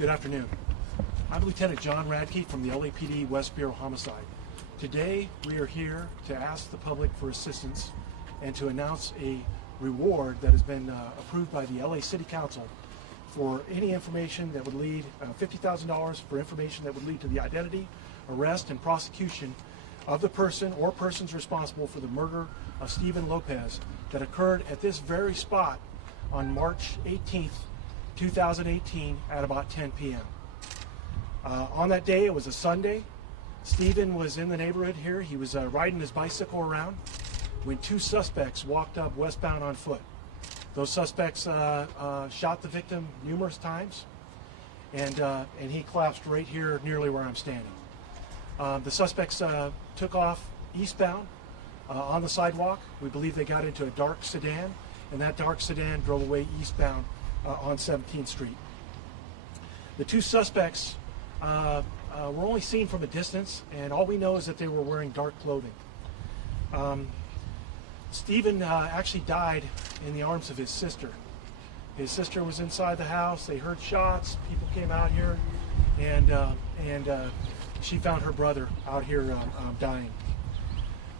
Good afternoon. I'm Lieutenant John Radke from the LAPD West Bureau Homicide. Today we are here to ask the public for assistance and to announce a reward that has been approved by the LA City Council for any information that would lead, $50,000 for information that would lead to the identity, arrest, and prosecution of the person or persons responsible for the murder of Steven Lopez that occurred at this very spot on March 18th, 2018 at about 10 p.m. On that day, it was a Sunday. Steven was in the neighborhood here. He was riding his bicycle around when two suspects walked up westbound on foot. Those suspects shot the victim numerous times, and he collapsed right here nearly where I'm standing. The suspects took off eastbound on the sidewalk. We believe they got into a dark sedan, and that dark sedan drove away eastbound on 17th Street. The two suspects were only seen from a distance, and all we know is that they were wearing dark clothing. Steven actually died in the arms of his sister. His sister was inside the house. They heard shots. People came out here, and she found her brother out here dying.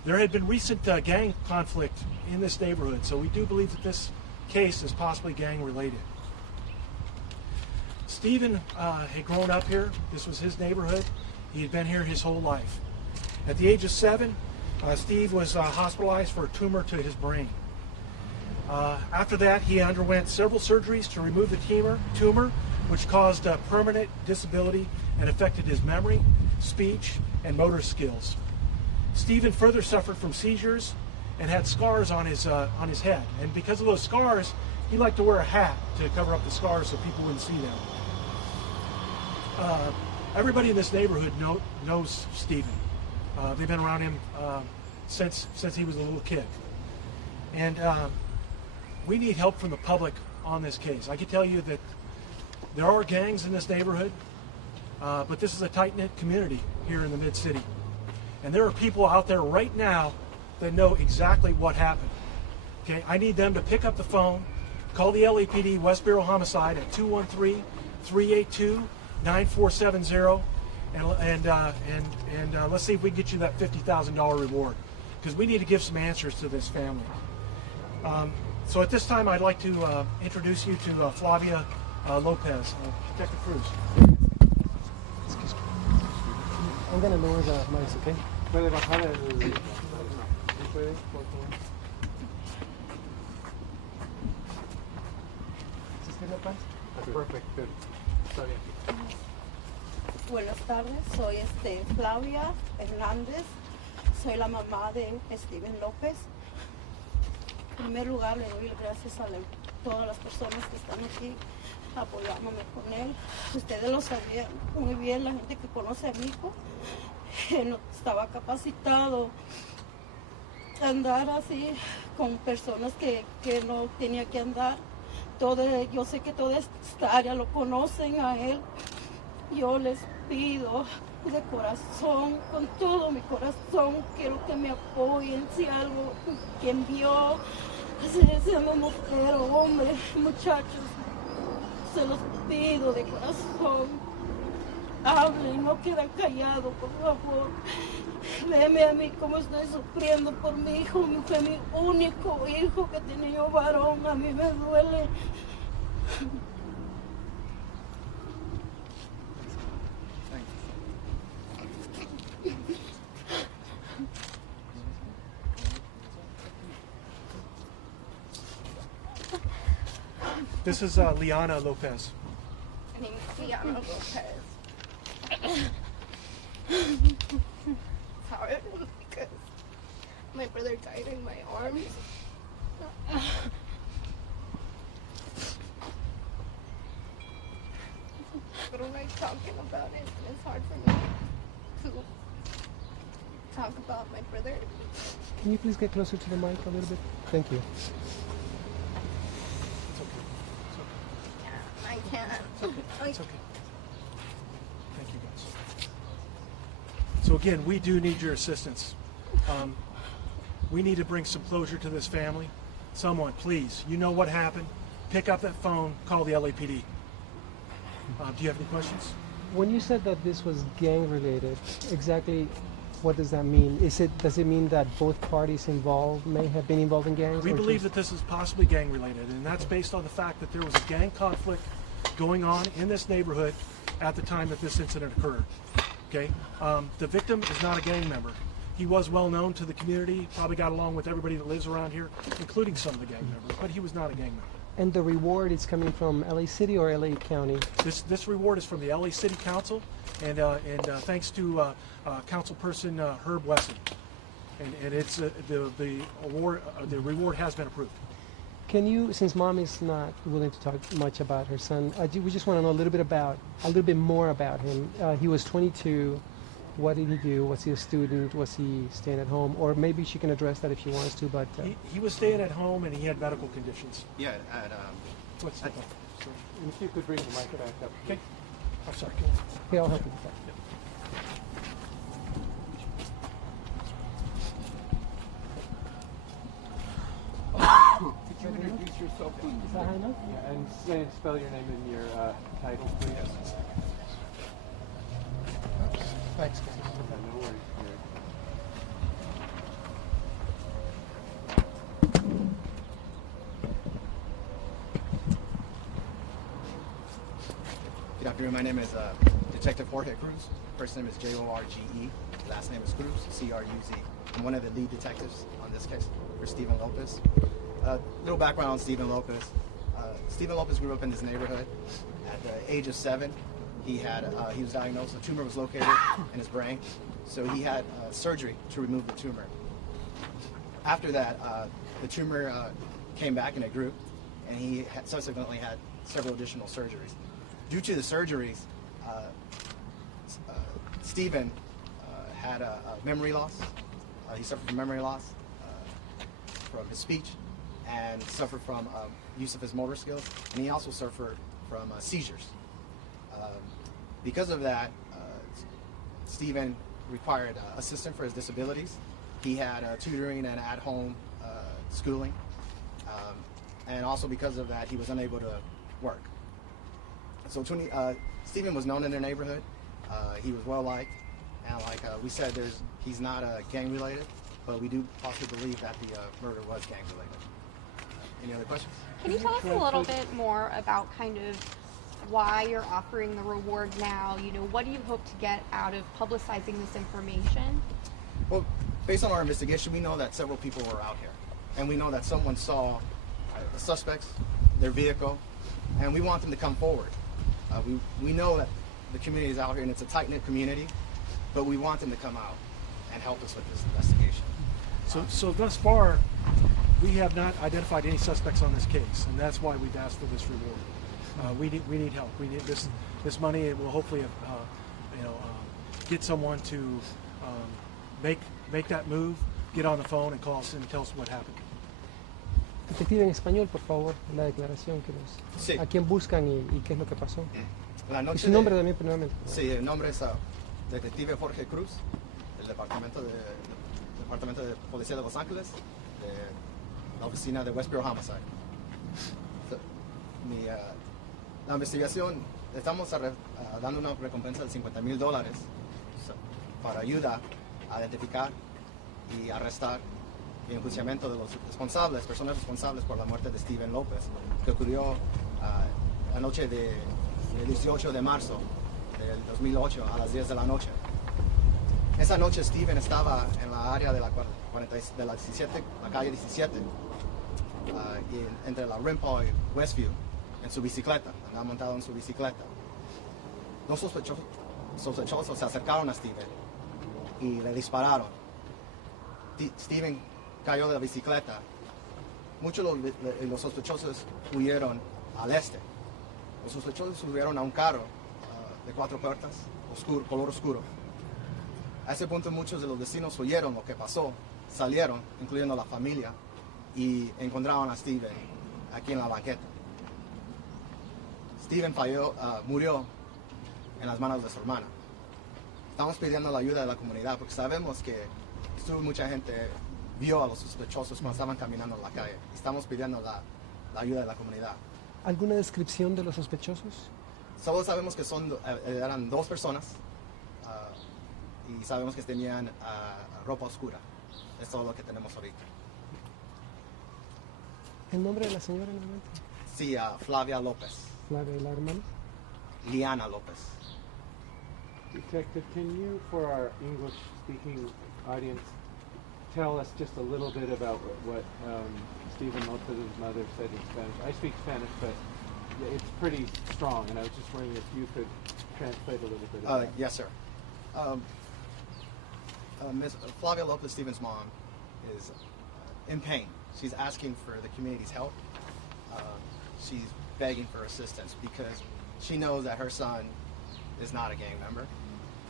There had been recent gang conflict in this neighborhood, so we do believe that this case is possibly gang related. Steven had grown up here. This was his neighborhood. He had been here his whole life. At the age of 7, Steve was hospitalized for a tumor to his brain. After that, he underwent several surgeries to remove the tumor, which caused permanent disability and affected his memory, speech, and motor skills. Steven further suffered from seizures and had scars on his head. And because of those scars, he liked to wear a hat to cover up the scars so people wouldn't see them. Everybody in this neighborhood knows Steven. They've been around him since he was a little kid. And we need help from the public on this case. I can tell you that there are gangs in this neighborhood, but this is a tight-knit community here in the Mid-City. And there are people out there right now that know exactly what happened. Okay, I need them to pick up the phone, call the LAPD West Bureau Homicide at 213-382-9470, and let's see if we can get you that $50,000 reward, because we need to give some answers to this family. So at this time, I'd like to introduce you to Flavia Lopez, Detective Cruz. I'm going to lower the noise, okay? Puede bajar el... ¿Puede? Perfect, good. Está bien. Buenas tardes, soy Flavia Hernández, soy la mamá de Steven López. En primer lugar, le doy gracias a todas las personas que están aquí apoyándome con él. Ustedes lo sabían muy bien, la gente que conoce a mi hijo, no estaba capacitado a andar así con personas que no tenía que andar. Yo sé que toda esta área lo conocen a él. Yo les pido de corazón, con todo mi corazón, quiero que me apoyen. Si algo, quien vio, si una mujer o hombre, muchachos, se los pido de corazón. Hablen, no queden callados, por favor. Veme a mí cómo estoy sufriendo por mi hijo. Fue mi único hijo que tenía yo varón. A mí me duele. This is Liana Lopez. My name is Liana Lopez. Sorry, because my brother died in my arms. I don't like talking about it, and it's hard for me to talk about my brother. Can you please get closer to the mic a little bit? Thank you. It's okay. I can't. It's okay. It's okay. Thank you, guys. So again, we do need your assistance. We need to bring some closure to this family. Someone, please, you know what happened. Pick up that phone, call the LAPD. Do you have any questions? When you said that this was gang related, exactly what does that mean? Does it mean that both parties involved may have been involved in gangs? We or believe just- that this is possibly gang related, and that's based on the fact that there was a gang conflict going on in this neighborhood at the time that this incident occurred. Okay, the victim is not a gang member. He was well known to the community, probably got along with everybody that lives around here, including some of the gang members, but he was not a gang member. And the reward is coming from LA City or LA County? This reward is from the LA City Council, and thanks to Councilperson Herb Wesson, and it's the award, the reward has been approved. Can you, since mom is not willing to talk much about her son, we just want to know a little bit more about him. He was 22. What did he do? Was he a student? Was he staying at home? Or maybe she can address that if she wants to. But He was staying at home, and he had medical conditions. Yeah, at What's that? If you could bring the mic back up. Okay. I'm sorry. okay, I'll help you with that. Could you introduce yourself, please? Is that high enough? Yeah, and spell your name and your title, please. Thanks. Yeah, no worries. Good afternoon. My name is Detective Jorge Cruz. First name is Jorge. Last name is Cruz, Cruz. I'm one of the lead detectives on this case for Stephen Lopez. Little background on Stephen Lopez. Stephen Lopez grew up in this neighborhood. At the age of 7, he was diagnosed. A tumor was located in his brain, so he had surgery to remove the tumor. After that, the tumor came back and it grew, and he subsequently had several additional surgeries. Due to the surgeries, Stephen had a memory loss. He suffered from memory loss from his speech, and suffered from use of his motor skills, and he also suffered from seizures. Because of that, Stephen required assistance for his disabilities. He had tutoring and at-home schooling, and also because of that, he was unable to work. So Stephen was known in their neighborhood. He was well liked, and like we said, he's not gang related, but we do possibly believe that the murder was gang related. Any other questions? Can you tell us a little bit more about kind of why you're offering the reward now? You know, what do you hope to get out of publicizing this information? Well, based on our investigation, we know that several people were out here, and we know that someone saw the suspects, their vehicle, and we want them to come forward. We know that the community is out here, and it's a tight-knit community, but we want them to come out and help us with this investigation. So thus far, we have not identified any suspects on this case, and that's why we've asked for this reward. We need help. We need this money. It will hopefully, get someone to make that move, get on the phone, and call us and tell us what happened. Detective, en español, por favor, la declaración que nos... Sí. ¿A quién buscan y qué es lo que pasó? La Y noche su nombre también, primeramente. Sí, el nombre es Detective Jorge Cruz, del Departamento de Policía de Los Ángeles, de la oficina de West Bureau Homicide. La investigación, estamos dando una recompensa de $50,000 para ayuda a identificar y arrestar y enjuiciamiento de los responsables, personas responsables por la muerte de Stephen Lopez, que ocurrió la noche del 18 de marzo del 2008 a las 10 de la noche. Esa noche Stephen estaba en la área de la calle 17, y entre la Rimpau y Westview, en su bicicleta, andaba montado en su bicicleta. Los sospechosos se acercaron a Stephen y le dispararon. Stephen cayó de la bicicleta. Muchos de los sospechosos huyeron al este. Los sospechosos subieron a un carro de 4 puertas, color oscuro. A ese punto muchos de los vecinos oyeron lo que pasó, salieron, incluyendo la familia, y encontraron a Stephen aquí en la banqueta. Stephen murió en las manos de su hermana. Estamos pidiendo la ayuda de la comunidad porque sabemos que mucha gente vio a los sospechosos cuando estaban caminando en la calle. Estamos pidiendo la ayuda de la comunidad. ¿Alguna descripción de los sospechosos? Solo sabemos que eran dos personas y sabemos que tenían ropa oscura. Es todo lo que tenemos ahorita. ¿El nombre de la señora nuevamente? Sí, Flavia López. La hermana. Liana López. Detective, can you, for our English-speaking audience, tell us just a little bit about what Stephen Lopez's mother said in Spanish? I speak Spanish, but it's pretty strong, and I was just wondering if you could translate a little bit of that. Yes, sir. Ms. Flavia Lopez, Stephen's mom, is in pain. She's asking for the community's help. She's begging for assistance because she knows that her son is not a gang member.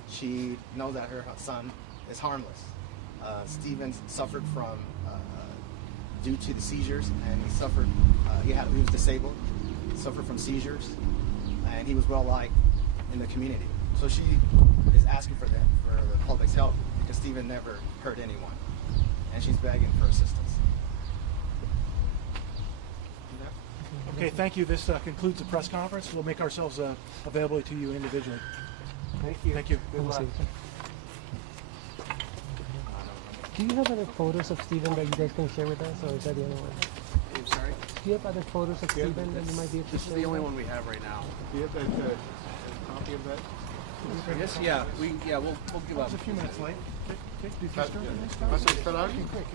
She knows that her son is harmless. Stephen suffered from, due to the seizures, and he suffered, he was disabled, suffered from seizures, and he was well liked in the community. So she is asking for the public's help because Stephen never hurt anyone, and she's begging for assistance. Okay, thank you. This concludes the press conference. We'll make ourselves available to you individually. Thank you. Thank you. Good luck. Do you have other photos of Stephen that you guys can share with us, or is that the only one? I'm sorry? Do you have other photos of Stephen that you might be able to This is share the only with us? one we have right now. Do you have a copy of that? Yes, we'll give up. It's a few minutes late. Okay, do you start? ¿Vas a esperar? Quick,